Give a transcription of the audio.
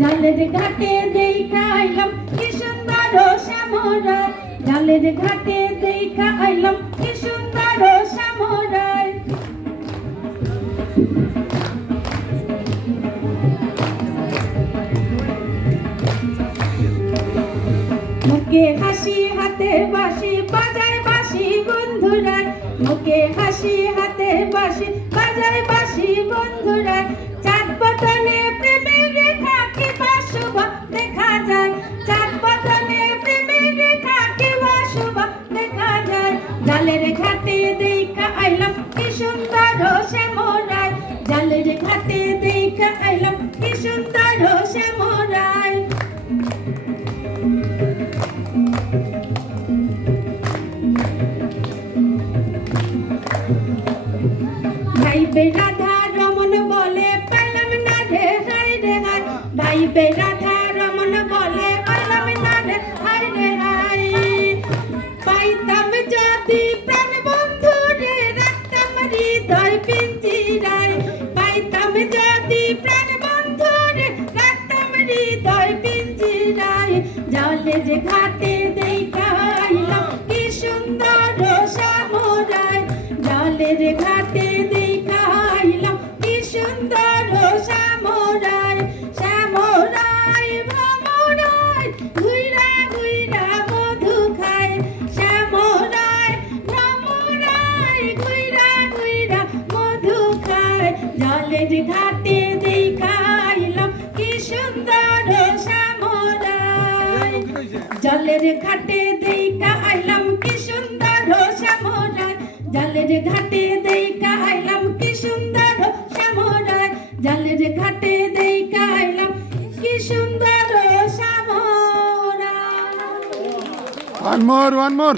জালের ঘাটে দেখা আইলাম কি সুন্দর শ্যামরায় জালের ঘাটে দেখা আইলাম কি সুন্দর শ্যামরায় মুখে হাসি, হাতে বাসি বাজায় বাসি বন্ধুরা। মুখে হাসি, হাতে বাসি বাজায় বাসি বন্ধুরা। জালের ঘাটে দেখা আইলাম, কি সুন্দর সে শ্যামরায় জালের ঘাটে দেখা আইলাম, কি সুন্দর সে শ্যামরায় ভাই বেরাধা রমন বলে, পাইলাম না রে হাই রে হাই ভাই বেরাধা হৃদয় পিঞ্জিরায় পাইতাম যদি প্রাণ বন্ধু রে রাখতাম হৃদয় পিঞ্জিরায় জলের ঘাটে দেখা আইলাম, কি সুন্দর শ্যামরায় জলের ঘাটে জলের ঘাটে দেখা আইলাম কি সুন্দর শ্যামরায় জলের ঘাটে দেখা আইলাম কি সুন্দর শ্যামরায় জলের ঘাটে দেখা আইলাম কি সুন্দর শ্যামরায় জলের ঘাটে দেখা আইলাম কি সুন্দর Shyamray One more, one more.